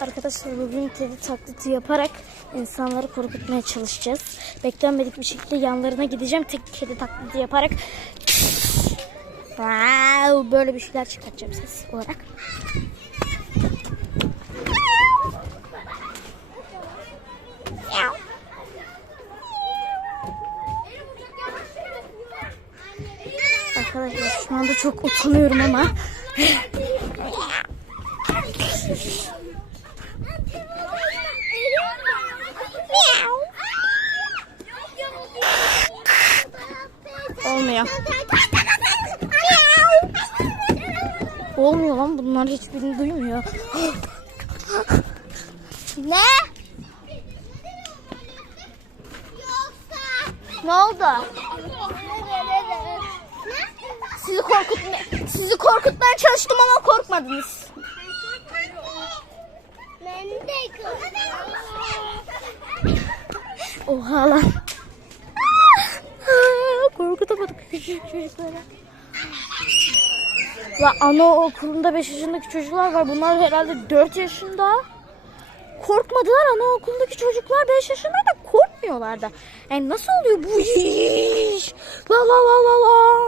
Arkadaşlar bugün kedi taklidi yaparak insanları korkutmaya çalışacağız. Beklenmedik bir şekilde yanlarına gideceğim. Tek kedi taklidi yaparak Wow, böyle bir şeyler çıkartacağım ses olarak. Arkadaşlar şu anda çok utanıyorum ama olmuyor. Olmuyor lan bunlar hiçbirini duymuyor. ne? Ne oldu? Sizi korkutma sizi korkutmaya çalıştım ama korkmadınız. Ben de Oha lan. Küçük çocukları. Ya anaokulunda 5 yaşındaki çocuklar var. Bunlar herhalde 4 yaşında. Korkmadılar anaokulundaki çocuklar 5 yaşında da korkmuyorlar da. Yani nasıl oluyor bu iş? La la la la la.